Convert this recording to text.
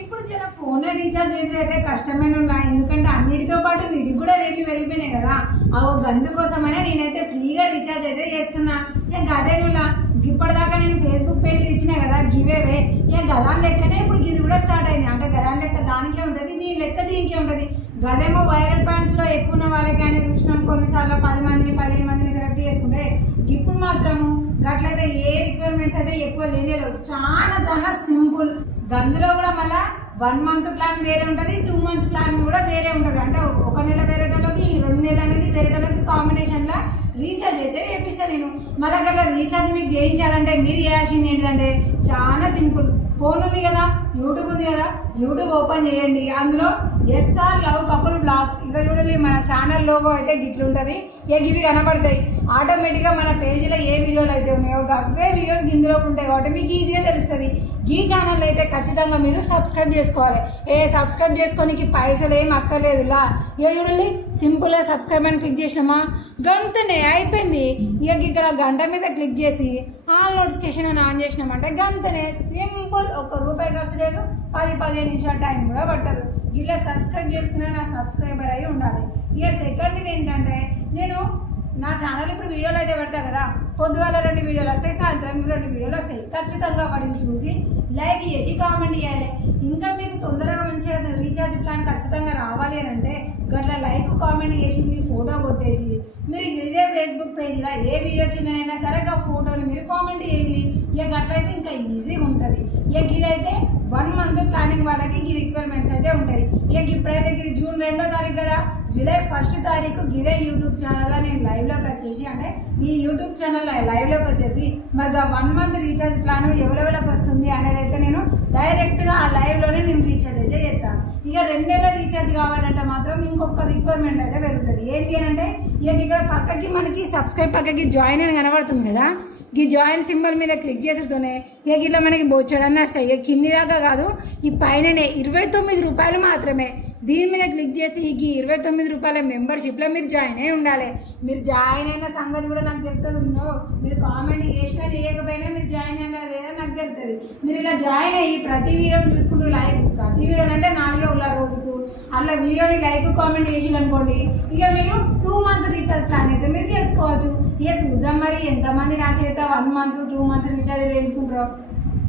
ఇప్పుడు జర phone recharge చేసి అయితే కష్టమైన ఉన్నా, ఎందుకంటే అన్నిటితో పాటు వీటికి కూడా రేట్లు పెరిగిపోయినాయి కదా. గందు కోసమైనా నేనైతే ఫ్రీగా రీఛార్జ్ అయితే చేస్తున్నా. నేను గదే నువ్వులా ఇప్పటిదాకా నేను ఫేస్బుక్ పేజీలు ఇచ్చినా కదా గివేవే, గదాన్ లెక్కనే ఇప్పుడు ఇది కూడా స్టార్ట్ అయింది. అంటే గదాన్ లెక్క దానికే ఉంటుంది, దీని లెక్క దీనికే ఉంటుంది. గదేమో వైరల్ పాయింట్స్ లో ఎక్కువ ఉన్న వాళ్ళకి అని చూసినాం, కొన్నిసార్లు 10 మందిని 15 మందిని సెలెక్ట్ చేసుకుంటే. ఇప్పుడు మాత్రము గట్లయితే ఏ రిక్వైర్మెంట్స్ అయితే ఎక్కువ లేనేలేవు, చాలా చాలా సింపుల్. గందులో కూడా మళ్ళీ 1 మంత్ ప్లాన్ వేరే ఉంటుంది, 2 మంత్స్ ప్లాన్ కూడా వేరే ఉంటుంది. అంటే 1 నెల వేరేటోళ్ళకి 2 నెలలు అనేది వేరేటోళ్ళకి కాంబినేషన్ లా రీఛార్జ్ అయితే చేపిస్తాను నేను. మళ్ళీ గట్లా రీఛార్జ్ మీకు చేయించాలంటే మీరు చేయాల్సింది ఏంటంటే చాలా సింపుల్. ఫోన్ ఉంది కదా, యూట్యూబ్ ఉంది కదా, యూట్యూబ్ ఓపెన్ చేయండి. అందులో ఎస్ఆర్ లవ్ కపుల్ బ్లాగ్స్ ఇక చూడండి, మన ఛానల్ లోగో అయితే గిట్లుంటుంది. ఇవి కనబడతాయి ఆటోమేటిక్గా. మన పేజీలో ఏ వీడియోలు అయితే ఉన్నాయో అవే వీడియోస్ ఇందులో ఉంటాయి కాబట్టి మీకు ఈజీగా తెలుస్తుంది. ఈ ఛానల్ అయితే ఖచ్చితంగా మీరు సబ్స్క్రైబ్ చేసుకోవాలి. సబ్స్క్రైబ్ చేసుకోనికి పైసలు ఏం అక్కర్లేదులా. చూడండి, సింపుల్గా సబ్స్క్రైబ్ అని క్లిక్ చేసినామా, గంతనే అయిపోయింది. ఇక్కడ గంట మీద క్లిక్ చేసి ఆల్ నోటిఫికేషన్ అని ఆన్ చేసినామంటే గంతనే సింపుల్. ₹1 ఖర్చు లేదు, 10-15 నిమిషాల టైం కూడా పట్టదు. ఇలా సబ్స్క్రైబ్ చేసుకున్నా నా సబ్స్క్రైబర్ అయి ఉండాలి. సెకండ్ది ఏంటంటే, నేను నా ఛానల్ ఇప్పుడు వీడియోలు అయితే పెడతా కదా, పొద్దుగాల 2 వీడియోలు వస్తాయి, సాయంత్రం 2 వీడియోలు వస్తాయి. ఖచ్చితంగా వాటిని చూసి లైక్ చేసి కామెంట్ చేయాలి. ఇంకా మీకు తొందరగా మంచిగా రీఛార్జ్ ప్లాన్ ఖచ్చితంగా రావాలి అని అంటే గట్లా లైక్ కామెంట్ చేసింది ఫోటో కొట్టేసి మీరు ఇదే ఫేస్బుక్ పేజ్లో ఏ వీడియో కిందనైనా సరే ఆ ఫోటోని మీరు కామెంట్ చేయాలి. గట్లయితే ఇంకా ఈజీగా ఉంటుంది. ఇదైతే 1 మంత్ ప్లానింగ్ వాళ్ళకి ఈ రిక్వైర్మెంట్స్ అయితే ఉంటాయి. ఇప్పుడైతే జూన్ 2వ తారీఖు కదా, జూలై 1వ తారీఖు ఇదే యూట్యూబ్ ఛానల్లో నేను లైవ్లోకి వచ్చేసి, అంటే ఈ యూట్యూబ్ ఛానల్లో లైవ్లోకి వచ్చేసి మరి 1 మంత్ రీఛార్జ్ ప్లాన్ ఎవరెవరికి వస్తుంది అనేది అయితే నేను డైరెక్ట్గా ఆ లైవ్లోనే నేను రీఛార్జ్ అయితే చేస్తాను. 2 నెలల రీఛార్జ్ కావాలంటే మాత్రం ఇంకొక రిక్వైర్మెంట్ అయితే పెరుగుతుంది. ఏంటి అని అంటే, ఇక్కడ పక్కకి మనకి సబ్స్క్రైబ్ పక్కకి జాయిన్ అని కనబడుతుంది కదా, ఈ జాయిన్ సింబల్ మీద క్లిక్ చేస్తూనే ఇట్లా మనకి బోచ్చడన్నీ వస్తాయి. కింది దాకా కాదు, ఈ పైననే ₹29 మాత్రమే. దీని మీద క్లిక్ చేసి ఈ ₹29 మెంబర్షిప్లో మీరు జాయిన్ అయి ఉండాలి. మీరు జాయిన్ అయిన సంగతి కూడా నాకు తెలుస్తుంది. మీరు కామెంట్ చేసినా చేయకపోయినా మీరు జాయిన్ అయినా లేదా నాకు తెలుస్తుంది. మీరు ఇలా జాయిన్ అయ్యి ప్రతి వీడియోని చూసుకుంటూ లైక్, ప్రతి వీడియో అంటే 4 ఉన్నా రోజుకు అలా వీడియోని లైక్ కామెంట్ చేసి అనుకోండి, మీరు 2 మంత్స్ రీఛార్జ్ ప్లాన్ అయితే మీరు తెలుసుకోవచ్చు. చూద్దాం మరి ఎంతమంది నా చేత 1 మంత్ 2 మంత్స్ రీఛార్జ్ చేయించుకుంటారో.